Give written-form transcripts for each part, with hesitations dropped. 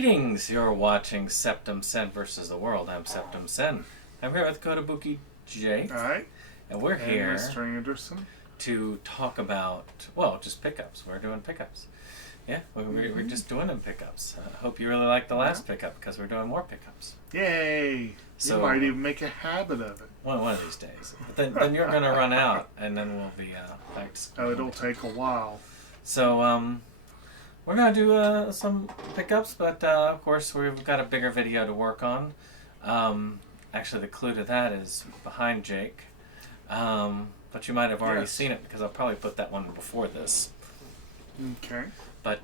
Greetings! You're watching SeptumSin versus the World. I'm SeptumSin. I'm here with Kotobuki Jake. Alright. And we're here Mr. Anderson. to talk about, well, just pickups. We're doing pickups. Yeah, we're just doing them pickups. I hope you really liked the last pickup because we're doing more pickups. Yay! So, you might even make a habit of it. One of these days. But then you're going to run out and then we'll be back to school. Oh, it'll take a while. So, we're going to do some pickups, but of course we've got a bigger video to work on. Actually, the clue to that is behind Jake. But you might have already seen it because I'll probably put that one before this. Okay. But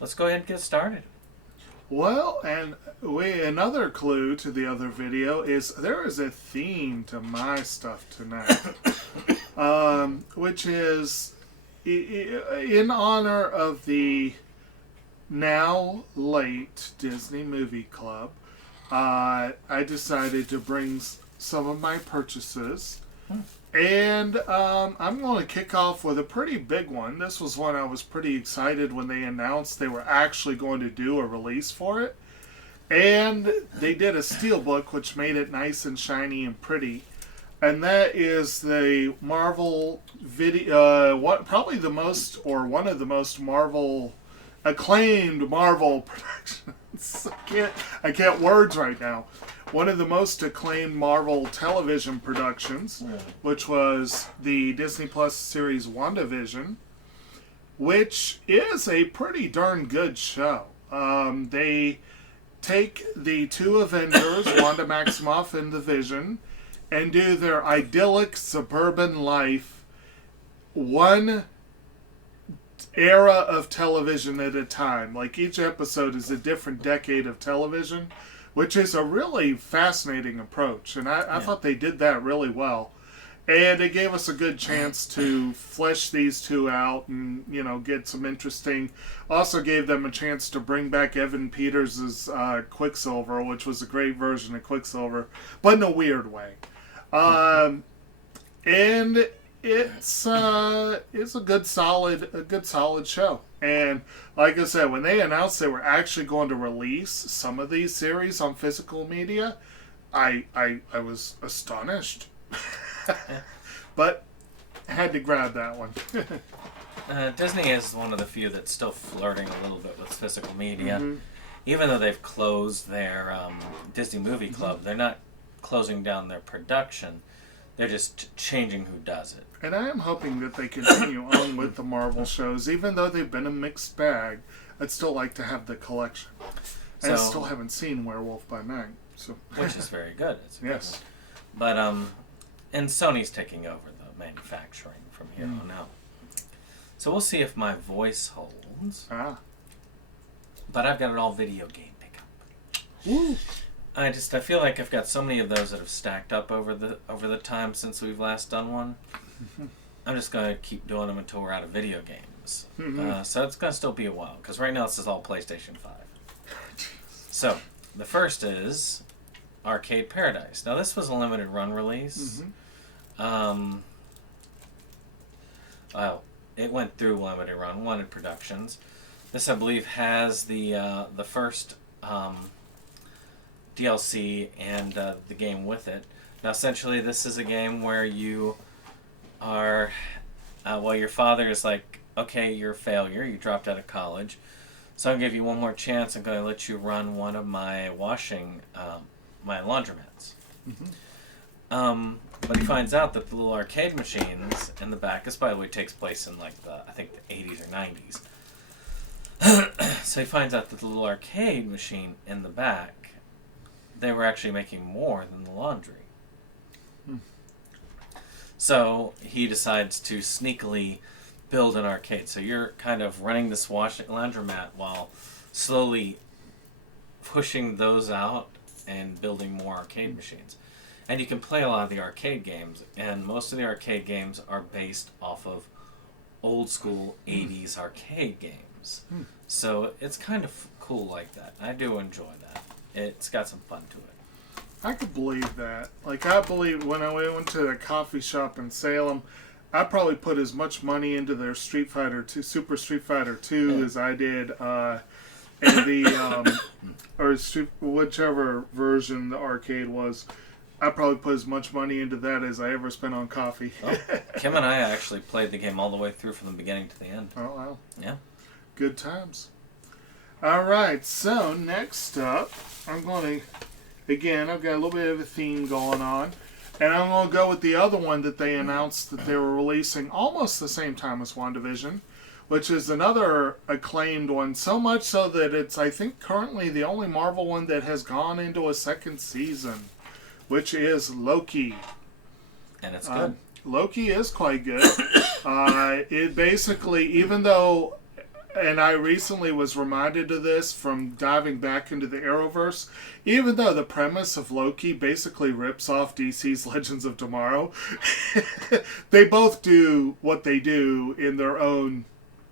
let's go ahead and get started. Well, and another clue to the other video is there is a theme to my stuff tonight. Which is in honor of the now late Disney Movie Club. I decided to bring some of my purchases. And I'm going to kick off with a pretty big one. This was one I was pretty excited when they announced they were actually going to do a release for it. And they did a steelbook, which made it nice and shiny and pretty. And that is the Marvel video, probably the most, or one of the most acclaimed Marvel productions. I can't words right now. One of the most acclaimed Marvel television productions, which was the Disney Plus series WandaVision, which is a pretty darn good show. They take the two Avengers, Wanda Maximoff and the Vision, and do their idyllic suburban life, one era of television at a time. Like each episode is a different decade of television, which is a really fascinating approach. And I thought they did that really well. And it gave us a good chance to flesh these two out and, get some interesting... Also gave them a chance to bring back Evan Peters' Quicksilver, which was a great version of Quicksilver, but in a weird way. And it's a good solid show. And like I said, when they announced they were actually going to release some of these series on physical media, I was astonished. But had to grab that one. Disney is one of the few that's still flirting a little bit with physical media. Even though they've closed their Disney Movie Club, they're not closing down their production. They're just changing who does it. And I am hoping that they continue on with the Marvel shows. Even though they've been a mixed bag, I'd still like to have the collection. And I still haven't seen Werewolf by Night. So. Which is very good. It's a good yes. one. But, and Sony's taking over the manufacturing from here on out. So we'll see if my voice holds. But I've got an all video game pickup. Woo! I feel like I've got so many of those that have stacked up over the time since we've last done one. I'm just going to keep doing them until we're out of video games. So it's going to still be a while, because right now this is all PlayStation 5. So, the first is Arcade Paradise. Now this was a limited run release. It went through limited run, Wanted Productions. This, I believe, has the first... DLC and the game with it. Now, essentially, this is a game where you are, your father is like, okay, you're a failure, you dropped out of college, so I'll give you one more chance. I'm going to let you run one of my my laundromats. But he finds out that the little arcade machines in the back, this, by the way, takes place in, I think the 80s or 90s. So he finds out that the little arcade machine in the back, they were actually making more than the laundry. So he decides to sneakily build an arcade. So you're kind of running this laundromat while slowly pushing those out and building more arcade machines. And you can play a lot of the arcade games, and most of the arcade games are based off of old school 80s arcade games. So it's kind of cool like that. I do enjoy that. It's got some fun to it. I could believe that. I believe when I went to a coffee shop in Salem, I probably put as much money into their Super Street Fighter 2 as I did and whichever version the arcade was. I probably put as much money into that as I ever spent on coffee. Well, Kim and I actually played the game all the way through from the beginning to the end. Oh, wow. Yeah. Good times. All right, so next up, I'm going to, again, I've got a little bit of a theme going on, and I'm going to go with the other one that they announced that they were releasing almost the same time as WandaVision, which is another acclaimed one, so much so that it's, I think, currently the only Marvel one that has gone into a second season, which is Loki. And it's good. Loki is quite good. It basically, even though, and I recently was reminded of this from diving back into the Arrowverse, even though the premise of Loki basically rips off DC's Legends of Tomorrow, they both do what they do in their own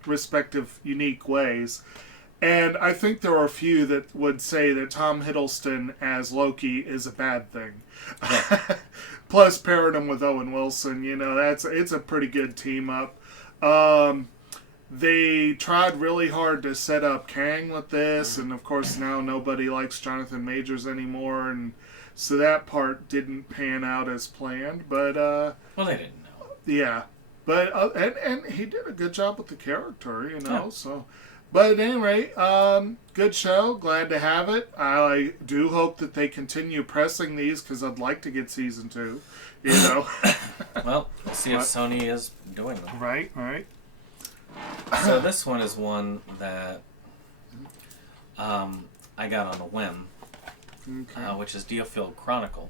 respective unique ways. And I think there are a few that would say that Tom Hiddleston as Loki is a bad thing. Yeah. Plus pairing him with Owen Wilson, it's a pretty good team up. They tried really hard to set up Kang with this, and of course now nobody likes Jonathan Majors anymore, and so that part didn't pan out as planned. But well, they didn't know. Yeah, but and he did a good job with the character, Yeah. So. But at any rate, good show. Glad to have it. I do hope that they continue pressing these because I'd like to get season 2. Well, we'll see if Sony is doing them. Right. So this one is one that I got on a whim, Okay. which is Deofield Chronicle.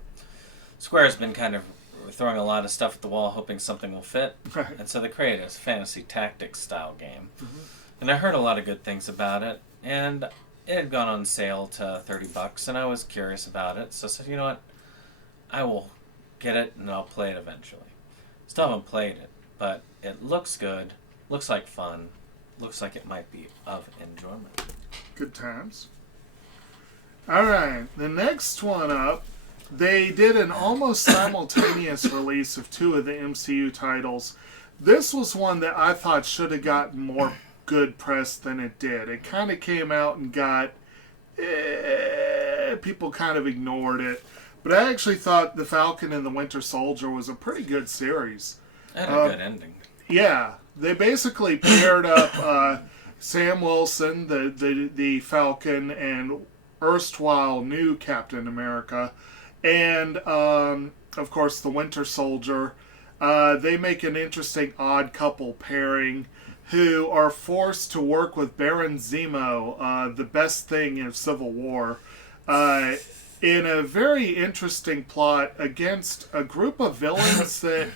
Square's been kind of throwing a lot of stuff at the wall, hoping something will fit, Right. and so they created a fantasy tactics style game. Mm-hmm. And I heard a lot of good things about it, and it had gone on sale to $30, and I was curious about it, so I said, you know what, I will get it, and I'll play it eventually. Still haven't played it, but it looks good, looks like fun, looks like it might be of enjoyment. Good times. All right, the next one up, they did an almost simultaneous release of 2 of the MCU titles. This was one that I thought should have gotten more good press than it did. It kind of came out and got people kind of ignored it, but I actually thought The Falcon and the Winter Soldier was a pretty good series. It had a good ending. Yeah, they basically paired up Sam Wilson, the Falcon, and erstwhile new Captain America, and of course the Winter Soldier. They make an interesting odd couple pairing who are forced to work with Baron Zemo, the best thing in Civil War, in a very interesting plot against a group of villains that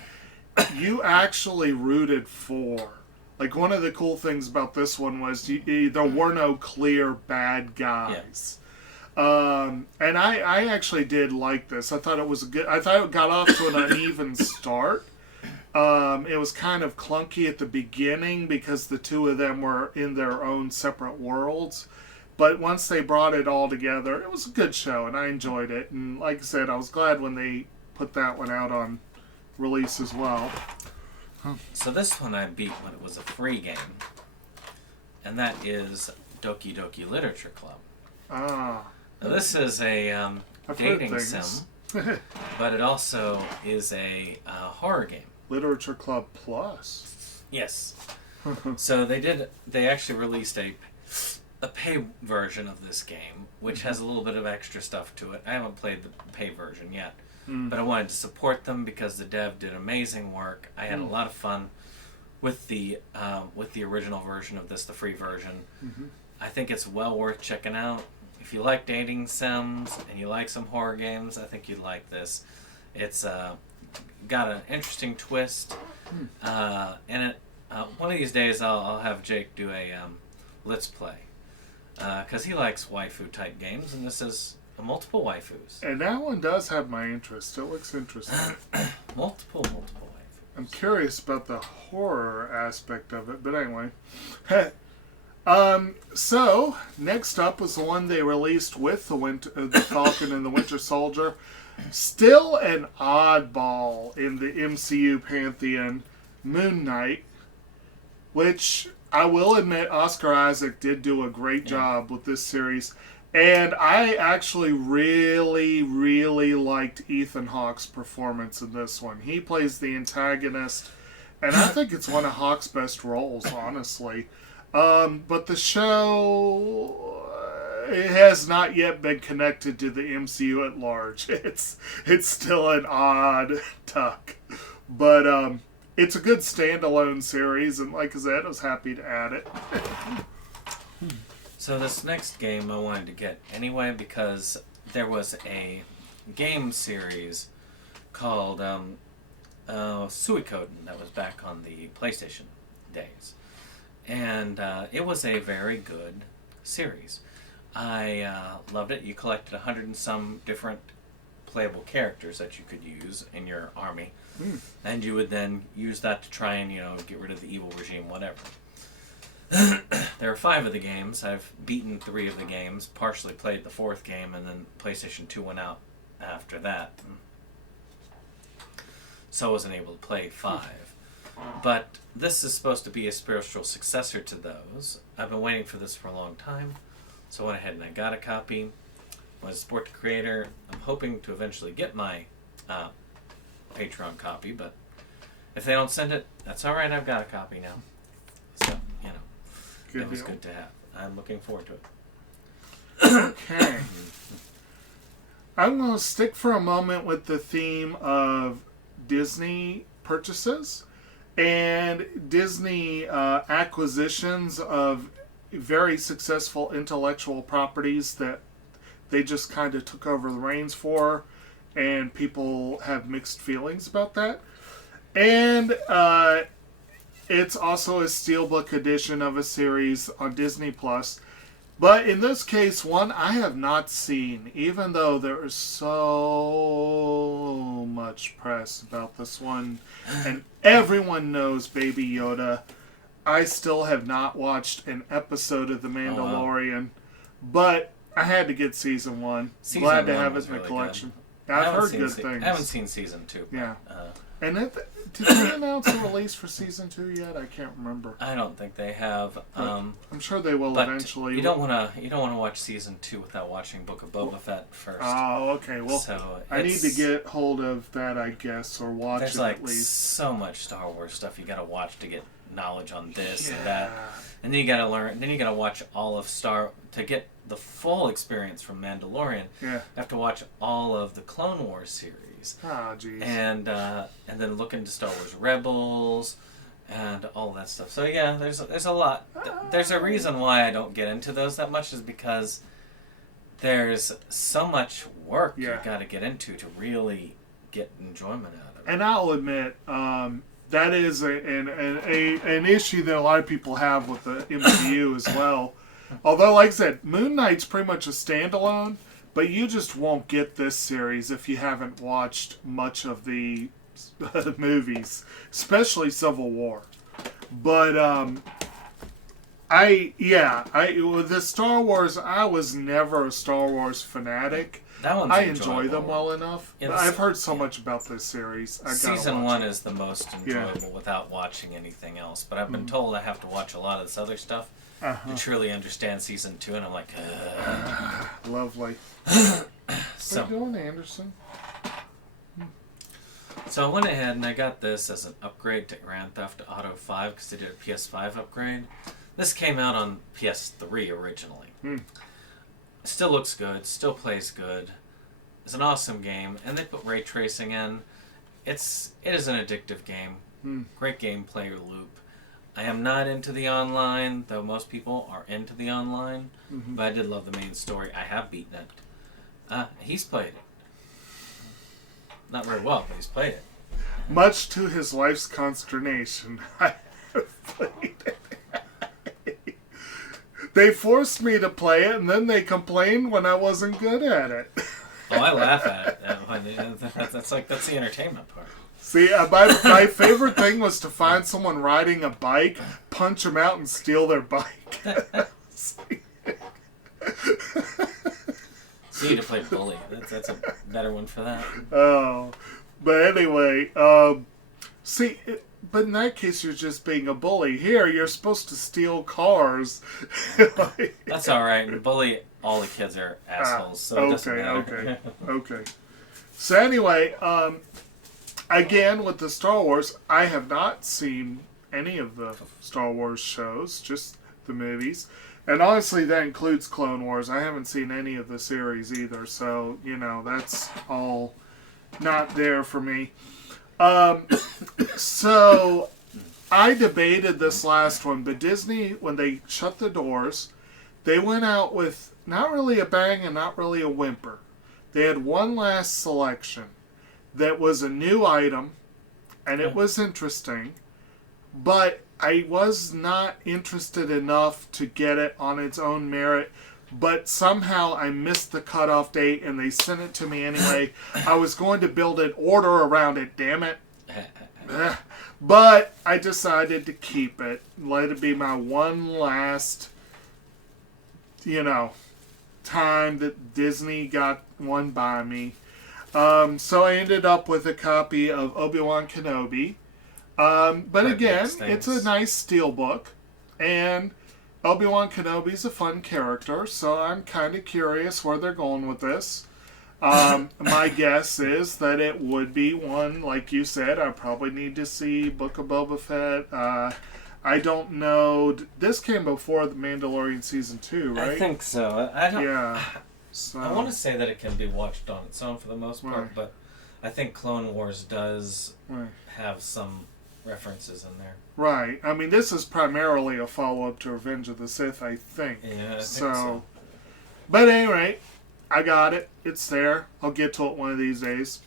you actually rooted for. Like, one of the cool things about this one was there were no clear bad guys. Yeah. And I actually did like this. I thought it was I thought it got off to an uneven start. It was kind of clunky at the beginning because the 2 of them were in their own separate worlds. But once they brought it all together, it was a good show, and I enjoyed it. And like I said, I was glad when they put that one out on release as well. So this one I beat when it was a free game, and that is Doki Doki Literature Club. Ah. Now this is a I've heard dating things. sim, but it also is a horror game. Literature Club Plus. Yes. So they actually released a pay version of this game, which has a little bit of extra stuff to it. I haven't played the pay version yet, but I wanted to support them because the dev did amazing work. I had a lot of fun with the original version of this, the free version. Mm-hmm. I think it's well worth checking out. If you like dating sims and you like some horror games, I think you'd like this. It's got an interesting twist, and it. One of these days, I'll have Jake do a let's play, because he likes waifu type games, and this is multiple waifus. And that one does have my interest. It looks interesting. multiple waifus. I'm curious about the horror aspect of it, but anyway. So, next up was the one they released with the Falcon and the Winter Soldier. Still an oddball in the MCU pantheon, Moon Knight, which I will admit Oscar Isaac did do a great job with this series. And I actually really, really liked Ethan Hawke's performance in this one. He plays the antagonist, and I think it's one of Hawke's best roles, honestly. But the show, it has not yet been connected to the MCU at large. It's still an odd tuck. But it's a good standalone series, and like I said, I was happy to add it. So this next game I wanted to get anyway because there was a game series called Suikoden that was back on the PlayStation days. And it was a very good series. I loved it. You collected 100 and some different playable characters that you could use in your army. And you would then use that to try and, get rid of the evil regime, whatever. There are 5 of the games. I've beaten 3 of the games, partially played the 4th game, and then PlayStation 2 went out after that. So I wasn't able to play 5. But this is supposed to be a spiritual successor to those. I've been waiting for this for a long time, so I went ahead and I got a copy. I was a support the creator. I'm hoping to eventually get my Patreon copy, but if they don't send it, that's alright, I've got a copy now. So, it was good to have. I'm looking forward to it. Okay. I'm going to stick for a moment with the theme of Disney purchases and Disney acquisitions of very successful intellectual properties that they just kind of took over the reins for, and people have mixed feelings about that. And it's also a steelbook edition of a series on Disney Plus. But in this case, one I have not seen, even though there is so much press about this one. And everyone knows Baby Yoda. I still have not watched an episode of The Mandalorian. But I had to get season 1. Glad to have it in the collection. I've heard good things. I haven't seen season 2. But, yeah. And did they announce a release for season 2 yet? I can't remember. I don't think they have. I'm sure they will eventually. You don't want to watch season 2 without watching Book of Boba Fett first. Oh, okay. Well, so I need to get hold of that, I guess, or watch it at least. There's so much Star Wars stuff you got to watch to get knowledge on this and that, and then you got to learn. Then you got to watch all of to get the full experience from Mandalorian. Yeah. You have to watch all of the Clone Wars series. Oh, jeez. And then look into Star Wars Rebels and all that stuff. So yeah, there's a lot. There's a reason why I don't get into those that much is because there's so much work you got to get into to really get enjoyment out of it. And I'll admit, that is an issue that a lot of people have with the MCU as well. Although, like I said, Moon Knight's pretty much a standalone. But you just won't get this series if you haven't watched much of the movies, especially Civil War. But with the Star Wars, I was never a Star Wars fanatic. That one's I enjoy them well enough. I've heard so much about this series. Season 1 is the most enjoyable without watching anything else. But I've been told I have to watch a lot of this other stuff to truly understand season 2, and I'm like, lovely. So, what are you doing, Anderson? So I went ahead and I got this as an upgrade to Grand Theft Auto 5 because they did a PS5 upgrade. This came out on PS3 originally. Still looks good, still plays good. It's an awesome game, and they put ray tracing in. It is an addictive game. Great gameplay loop. I am not into the online, though most people are into the online. But I did love the main story. I have beaten it. He's played it. Not very well, but he's played it. Much to his wife's consternation, I have played it. They forced me to play it, and then they complained when I wasn't good at it. Oh, I laugh at it. That's the entertainment part. See, my favorite thing was to find someone riding a bike, punch them out, and steal their bike. So you to play bully. That's a better one for that. Oh, but anyway, see, but in that case, you're just being a bully. Here, you're supposed to steal cars. That's all right. Bully, all the kids are assholes, so it doesn't matter. Okay. So anyway, again, with the Star Wars, I have not seen any of the Star Wars shows, just the movies. And honestly, that includes Clone Wars. I haven't seen any of the series either, so, that's all not there for me. So, I debated this last one, but Disney, when they shut the doors, they went out with not really a bang and not really a whimper. They had one last selection that was a new item, and it was interesting, but I was not interested enough to get it on its own merit, but somehow I missed the cutoff date and they sent it to me anyway. I was going to build an order around it, damn it. But I decided to keep it. Let it be my one last, time that Disney got one by me. So I ended up with a copy of Obi-Wan Kenobi. But again, it's a nice steelbook, and Obi-Wan Kenobi's a fun character, so I'm kind of curious where they're going with this. My guess is that it would be one, like you said, I probably need to see Book of Boba Fett. I don't know. This came before The Mandalorian Season 2, right? I think so. I don't. Yeah. So. I want to say that it can be watched on its own for the most part, Right. but I think Clone Wars does Right. have some references in there. Right. I mean, this is primarily a follow-up to Revenge of the Sith, I think. Yeah, I think so. But at any rate, I got it. It's there. I'll get to it one of these days.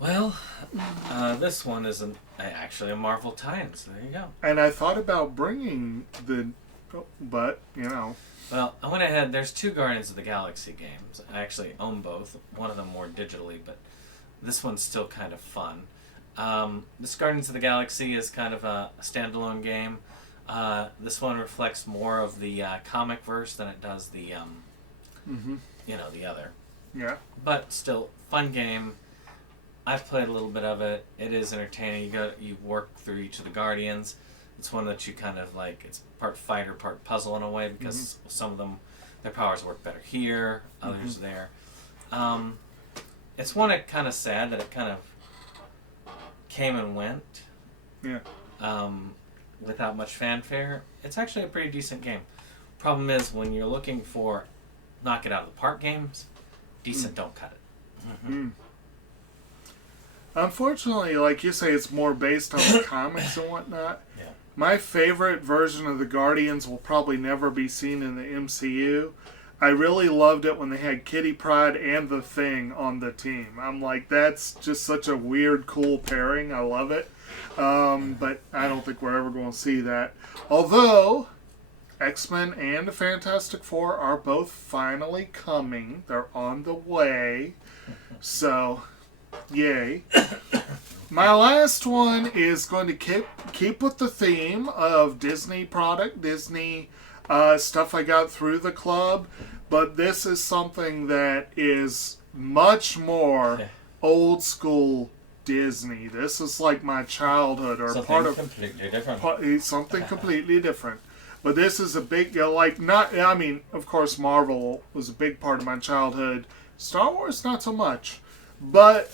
Well, this one is actually a Marvel tie-in, so there you go. And I thought about bringing but, Well, I went ahead. There's 2 Guardians of the Galaxy games. I actually own both. One of them more digitally, but this one's still kind of fun. This Guardians of the Galaxy is kind of a standalone game. This one reflects more of the comic verse than it does the, the other. Yeah. But still, fun game. I've played a little bit of it. It is entertaining. You work through each of the Guardians. It's one that you kind of like. It's part fighter, part puzzle in a way, because some of them, their powers work better here, others there. It's one that kind of sad that it kind of came and went. Yeah. Without much fanfare. It's actually a pretty decent game. Problem is, when you're looking for knock it out of the park games, decent don't cut it. Unfortunately, like you say, it's more based on the comics and whatnot. Yeah. My favorite version of the Guardians will probably never be seen in the MCU. I really loved it when they had Kitty Pryde and the Thing on the team. I'm like, that's just such a weird, cool pairing. I love it. But I don't think we're ever going to see that. Although, X-Men and the Fantastic Four are both finally coming. They're on the way. So, yay. My last one is going to keep with the theme of Disney product, Disney stuff I got through the club, but this is something that is much more old school Disney. This is like my childhood, or something completely different. Something completely different. But this is a big, of course, Marvel was a big part of my childhood. Star Wars, not so much. But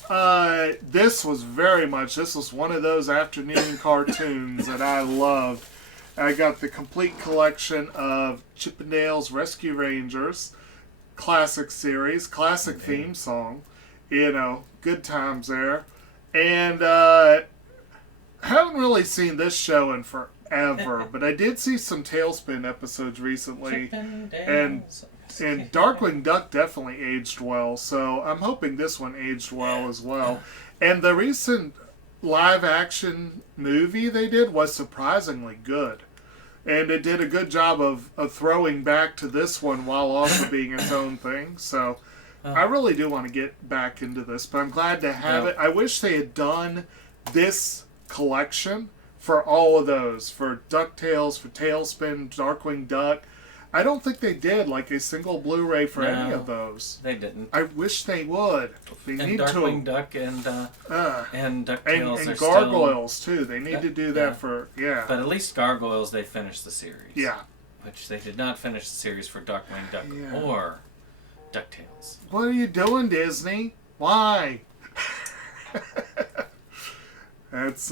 this was one of those afternoon cartoons that I loved. I got the complete collection of Chip 'n Dale's Rescue Rangers, classic series, classic theme song. Good times there. And haven't really seen this show in forever, but I did see some Tailspin episodes recently. And Darkwing Duck definitely aged well, so I'm hoping this one aged well as well. And the recent live-action movie they did was surprisingly good. And it did a good job of throwing back to this one while also being its own thing. So I really do want to get back into this, but I'm glad to have it. I wish they had done this collection for all of those. For DuckTales, for Tailspin, Darkwing Duck. I don't think they did like a single Blu-ray for any No, of those. They didn't. I wish they would. They And need Darkwing to. Duck and DuckTales And are Gargoyles too. They need to do that yeah. for But at least Gargoyles, they finished the series. Yeah. Which they did not finish the series for Darkwing Duck or DuckTales. What are you doing, Disney? Why? That's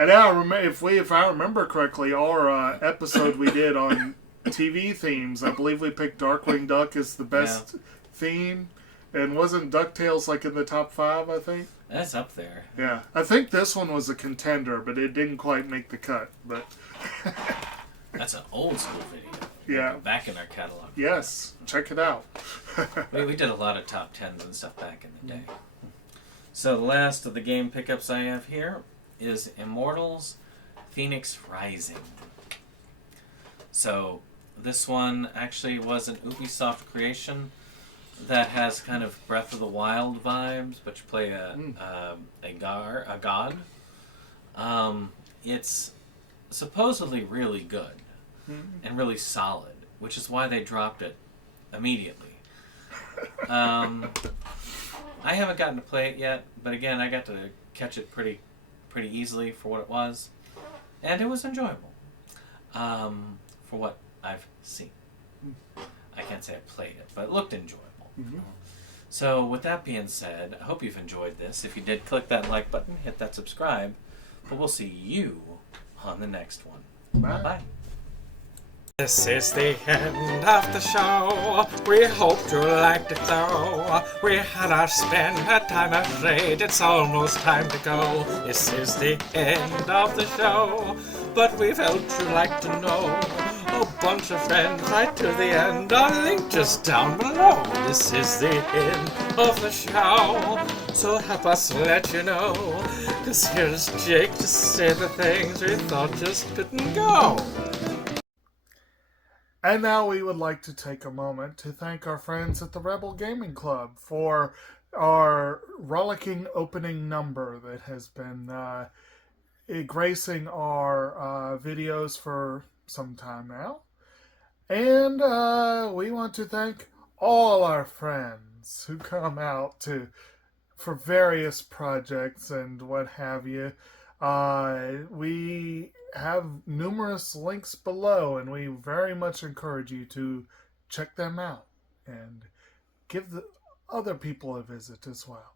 And now, if I remember correctly, our episode we did on TV themes, I believe we picked Darkwing Duck as the best theme, and wasn't DuckTales like in the top 5? I think that's up there. Yeah, I think this one was a contender, but it didn't quite make the cut. But that's an old school video. Yeah, back in our catalog. Yes, check it out. we did a lot of top 10s and stuff back in the day. So the last of the game pickups I have here is Immortals Phoenix Rising. So this one actually was an Ubisoft creation that has kind of Breath of the Wild vibes, but you play a god. It's supposedly really good and really solid, which is why they dropped it immediately. I haven't gotten to play it yet, but again, I got to catch it pretty easily for what it was, and it was enjoyable for what I've seen. I can't say I played it, but it looked enjoyable. So with that being said, I hope you've enjoyed this. If you did, click that like button, hit that subscribe, but we'll see you on the next one. Bye. This is the end of the show. We hope you liked it though. We had our spend, had time afraid. It's almost time to go. This is the end of the show. But we felt you'd like to know. A bunch of friends right to the end. Our link just down below. This is the end of the show. So help us let you know. 'Cause here's Jake to say the things we thought just couldn't go. And now we would like to take a moment to thank our friends at the Rebel Gaming Club for our rollicking opening number that has been gracing our videos for some time now. And we want to thank all our friends who come out for various projects and what have you. We have numerous links below, and we very much encourage you to check them out and give the other people a visit as well.